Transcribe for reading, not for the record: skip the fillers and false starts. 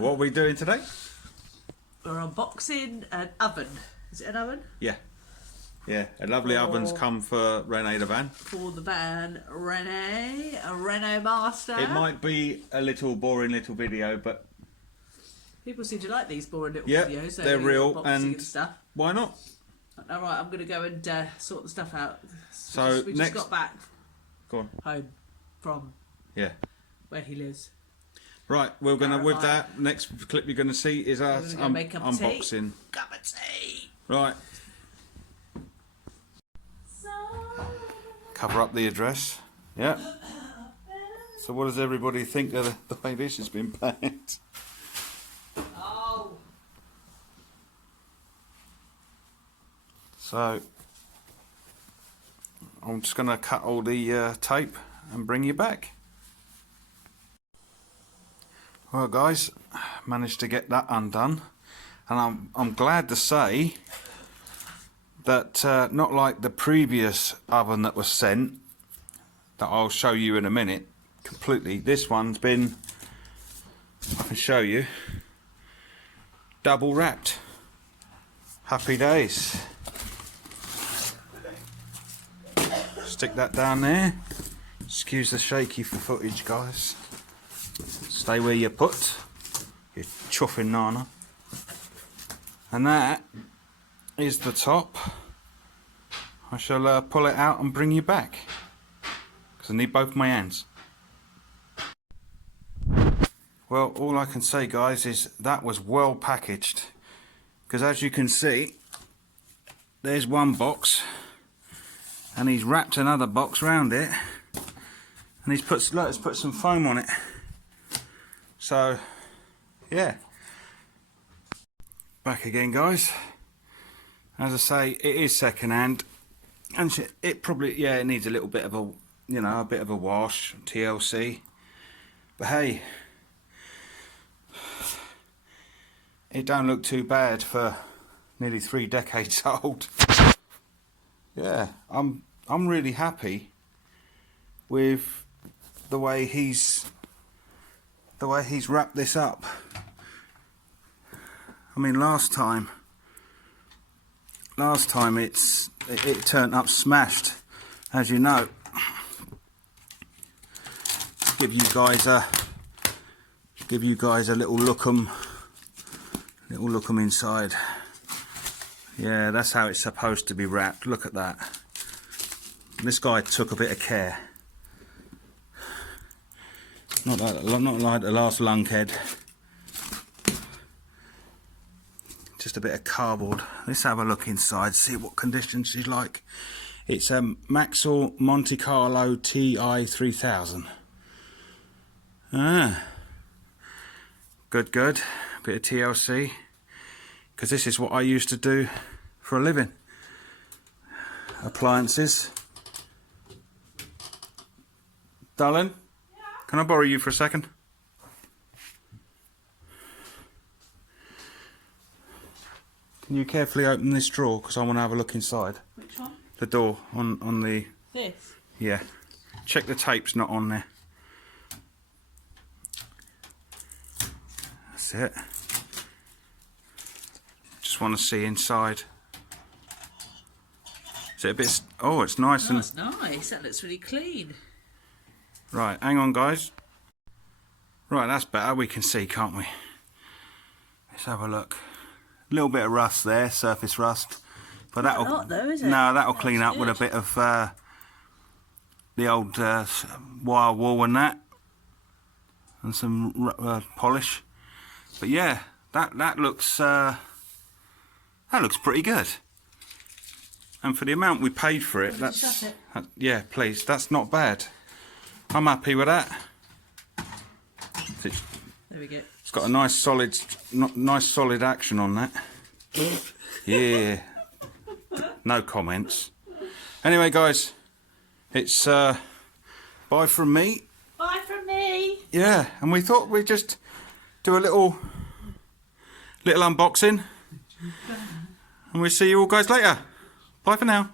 What are we doing today? We're unboxing an oven. Is it an oven? Yeah. Yeah, a lovely oven's come for Renee the van. For the van, Renee, a Renault Master. It might be a little boring little video, but people seem to like these boring little yeah, videos. So they're real and stuff. Why not? All right, I'm going to go and sort the stuff out. So we just got back home from where he lives. Right, we're gonna with that next clip you're gonna see is us unboxing. Cup of tea. Right. Cover up the address. Yeah. So what does everybody think of the way this has been packed? Oh. So I'm just gonna cut all the tape and bring you back. Well guys, managed to get that undone, and I'm glad to say that not like the previous oven that was sent, that I'll show you in a minute completely, this one's been, I can show you, double wrapped. Happy days. Stick that down there. Excuse the shaky for footage guys. Stay where you put, you chuffing nana. And that is the top. I shall pull it out and bring you back, because I need both my hands. Well, all I can say guys is that was well packaged, because as you can see, there's one box and he's wrapped another box round it, and he's put some foam on it. So yeah, back again guys. As I say, it is second hand, and it probably, yeah, it needs a little bit of a, you know, a bit of a wash, TLC, but hey, it don't look too bad for nearly 3 decades old. Yeah, I'm really happy with the way he's wrapped this up. I mean, last time it turned up smashed, as you know. Give you guys a little lookum inside. Yeah, that's how it's supposed to be wrapped. Look at that. This guy took a bit of care. Not like the last lunkhead. Just a bit of cardboard. Let's have a look inside, see what condition she's like. It's a Maxwell Monte Carlo TI 3000. Good. Bit of TLC, because this is what I used to do for a living. Appliances. Darling, can I borrow you for a second? Can you carefully open this drawer, because I want to have a look inside. Which one? The door on the... This? Yeah. Check the tape's not on there. That's it. Just want to see inside. Is it a bit... Oh, it's nice and... That's nice. That looks really clean. Right, hang on guys. Right, that's better. We can see, can't we? Let's have a look. A little bit of rust there, surface rust, but that'll not though, is it? No, that'll clean up with a bit of the old wire wool and that, and some polish. But yeah, that looks pretty good. And for the amount we paid for it, yeah, please, that's not bad. I'm happy with that. There we go. It's got a nice solid action on that. Yeah. No comments. Anyway, guys, it's bye from me. Bye from me. Yeah, and we thought we'd just do a little unboxing, and we'll see you all guys later. Bye for now.